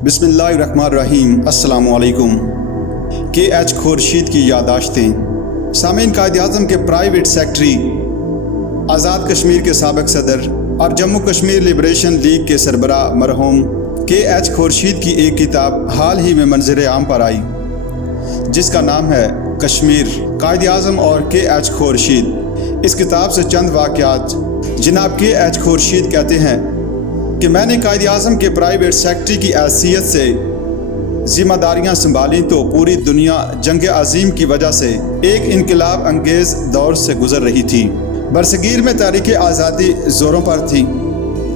बिस्मिल्लाहिर्रहमानिर्रहीम। अस्सलामुअलैकुम। के एच खुर्शीद की यादाश्तें। सामीन, कायद-ए-आज़म के प्राइवेट सेक्रेटरी, आज़ाद कश्मीर के साबिक़ सदर और जम्मू कश्मीर लिबरेशन लीग के सरबराह मरहूम के एच खुर्शीद की एक किताब हाल ही में मंज़र आम पर आई, जिसका नाम है कश्मीर, कायद-ए-आज़म और के एच खुर्शीद। इस किताब से चंद वाक़यात। जनाब के एच खुर्शीद कहते हैं कि मैंने कायद-ए-आज़म के प्राइवेट सेक्रेटरी की हैसियत से ज़िम्मेदारियाँ संभाली तो पूरी दुनिया जंग अज़ीम की वजह से एक इनकलाब अंगेज़ दौर से गुज़र रही थी। बरसगीर में तहरीक आज़ादी ज़ोरों पर थी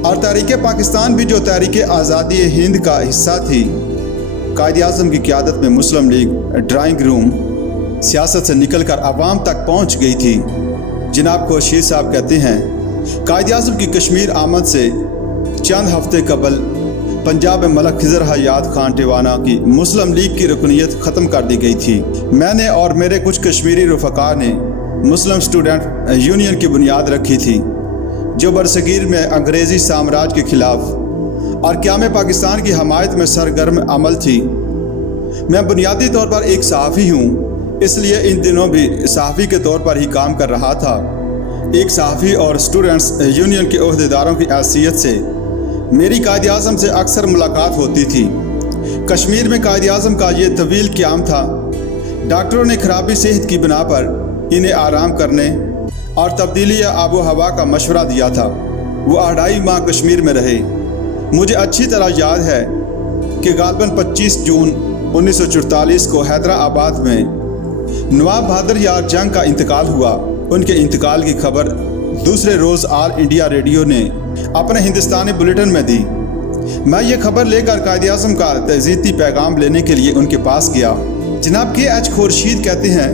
और तहरीक पाकिस्तान भी, जो तहरीक आज़ादी हिंद का हिस्सा थी, कायद-ए-आज़म की क़यादत में मुस्लिम लीग ड्राइंग रूम सियासत से निकल कर आवाम तक पहुँच गई थी। जनाब खुर्शीद साहब कहते हैं, कायद-ए-आज़म की कश्मीर आमद से चंद हफ्ते कबल पंजाब में मलक खिज़र हयात खान टिवाना की मुस्लिम लीग की रुकनीत ख़त्म कर दी गई थी। मैंने और मेरे कुछ कश्मीरी रफ़क़ा ने मुस्लिम स्टूडेंट यूनियन की बुनियाद रखी थी, जो बरसगीर में अंग्रेज़ी साम्राज्य के ख़िलाफ़ और क़याम पाकिस्तान की हमायत में सरगर्म अमल थी। मैं बुनियादी तौर पर एक सहाफ़ी हूँ, इसलिए इन दिनों भी सहाफ़ी के तौर पर ही काम कर रहा था। एक सहाफ़ी और स्टूडेंट्स यूनियन के ओहदेदारों की हैसियत से मेरी कायद-ए-आज़म से अक्सर मुलाकात होती थी। कश्मीर में कायद-ए-आज़म का ये तवील क़याम था। डॉक्टरों ने खराबी सेहत की बिना पर इन्हें आराम करने और तब्दीली आबो हवा का मशवरा दिया था। वो 2.5 माह कश्मीर में रहे। मुझे अच्छी तरह याद है कि गालबन 25 जून 1944 को हैदराबाद में नवाब बहादुर यार जंग का इंतकाल हुआ। उनके इंतकाल की खबर दूसरे रोज़ ऑल इंडिया रेडियो ने अपने हिंदुस्तानी बुलेटिन में दी। मैं ये खबर लेकर कायद-ए-आज़म का तज़ीती पैगाम लेने के लिए उनके पास गया। जनाब के एच खुर्शीद कहते हैं,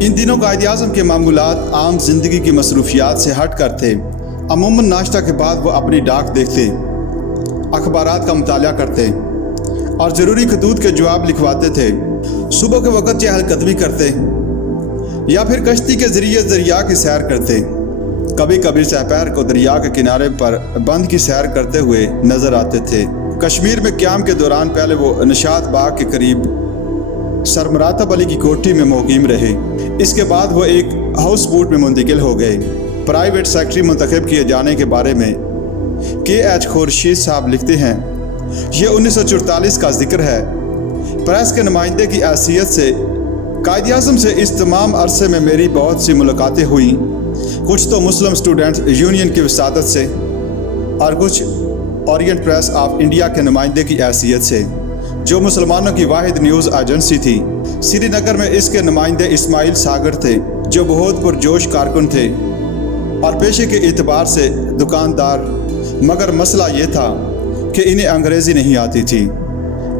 इन दिनों कायद-ए-आज़म के मामूलात आम जिंदगी की मसरूफियात से हट कर थे। अमूमन नाश्ता के बाद वो अपनी डाक देखते, अखबारात का मुताला करते और ज़रूरी खतूत के जवाब लिखवाते थे। सुबह के वक़्त चहलकदमी करते या फिर कश्ती के ज़रिए दरिया की सैर करते। कभी कभी दोपहर को दरिया के किनारे पर बंद की सैर करते हुए नज़र आते थे। कश्मीर में क़याम के दौरान पहले वो निशात बाग के करीब सरमरातब अली की कोठी में मुक़ीम रहे। इसके बाद वो एक हाउस बोट में मुंतकिल हो गए। प्राइवेट सेक्रेटरी मुंतखब किए जाने के बारे में के एच खुर्शीद साहब लिखते हैं, ये 1944 का जिक्र है। प्रेस के नुमाइंदे की हैसियत से कायद-ए-आज़म से इस तमाम अरसे में मेरी बहुत सी मुलाकातें हुई, कुछ तो मुस्लिम स्टूडेंट यूनियन की वसादत से और कुछ ओरिएंट प्रेस ऑफ इंडिया के नुमाइंदे की हैसियत से, जो मुसलमानों की वाहिद न्यूज़ एजेंसी थी। श्रीनगर में इसके नुमाइंदे इस्माइल सागर थे, जो बहुत पुरजोश कारकुन थे और पेशे के एतबार से दुकानदार, मगर मसला ये था कि इन्हें अंग्रेज़ी नहीं आती थी।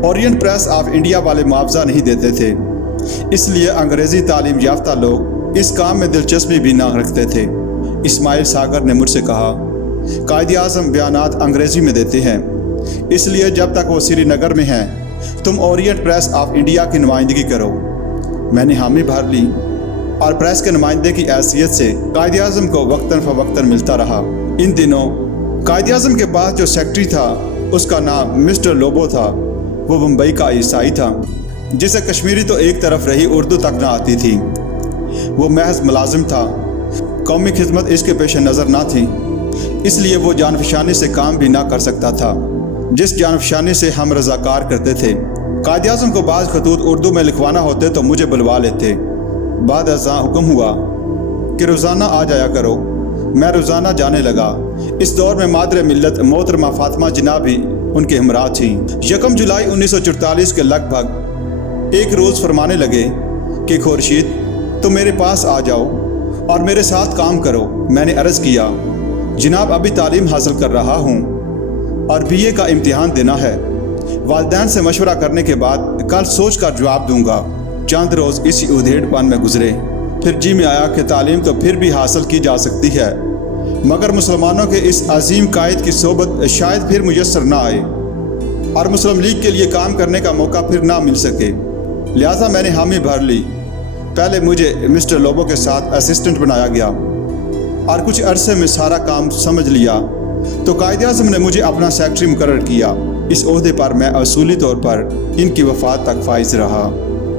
ओरिएंट प्रेस ऑफ इंडिया वाले मुआवजा नहीं देते थे, इसलिए अंग्रेज़ी तालीम याफ्ता लोग इस काम में दिलचस्पी भी ना रखते थे। इस्माइल सागर ने मुझसे कहा, कायद-ए-आज़म बयानात अंग्रेज़ी में देते हैं, इसलिए जब तक वो श्रीनगर में हैं तुम ओरिएंट प्रेस ऑफ इंडिया की नुमाइंदगी करो। मैंने हामी भर ली और प्रेस के नुमाइंदे की हैसियत से कायद-ए-आज़म को वक्तन फ़वक्तन मिलता रहा। इन दिनों कायद-ए-आज़म के पास जो सेक्रेटरी था, उसका नाम मिस्टर लोबो था। वो मुंबई का ईसाई था, जिसे कश्मीरी तो एक तरफ रही, उर्दू तक ना आती थी। वो महज मुलाजिम था, कौमी खिदमत इसके पेश नज़र ना थी, इसलिए वो जानफशानी से काम भी ना कर सकता था, जिस जानफशानी से हम रज़ाकार करते थे। कायद-ए-आज़म को बाज़ खतूत उर्दू में लिखवाना होते तो मुझे बुलवा लेते। बाद अज़ां हुक्म हुआ कि रोज़ाना आ जाया करो। मैं रोज़ाना जाने लगा। इस दौर में मादर मिल्लत मोहतरमा फ़ातिमा जिना भी उनके हमरा थी। 1 जुलाई 1944 के लगभग एक रोज़ फरमाने लगे कि खुर्शीद, तो मेरे पास आ जाओ और मेरे साथ काम करो। मैंने अर्ज़ किया, जनाब अभी तालीम हासिल कर रहा हूँ और बीए का इम्तिहान देना है। वालिदैन से मशवरा करने के बाद कल सोच कर जवाब दूँगा। चंद रोज़ इसी उधेड़पन में गुजरे, फिर जी में आया कि तालीम तो फिर भी हासिल की जा सकती है, मगर मुसलमानों के इस अजीम कायद की सोबत शायद फिर मुयस्सर ना आए और मुस्लिम लीग के लिए काम करने का मौका फिर ना मिल सके। लिहाजा मैंने हामी भर ली। पहले मुझे मिस्टर लोबो के साथ असिस्टेंट बनाया गया और कुछ अरसे में सारा काम समझ लिया। تو قائد اعظم نے مجھے اپنا سیکرٹری مقرر کیا۔ اس عہدے پر میں اصولی طور پر ان کی وفات تک فائز رہا۔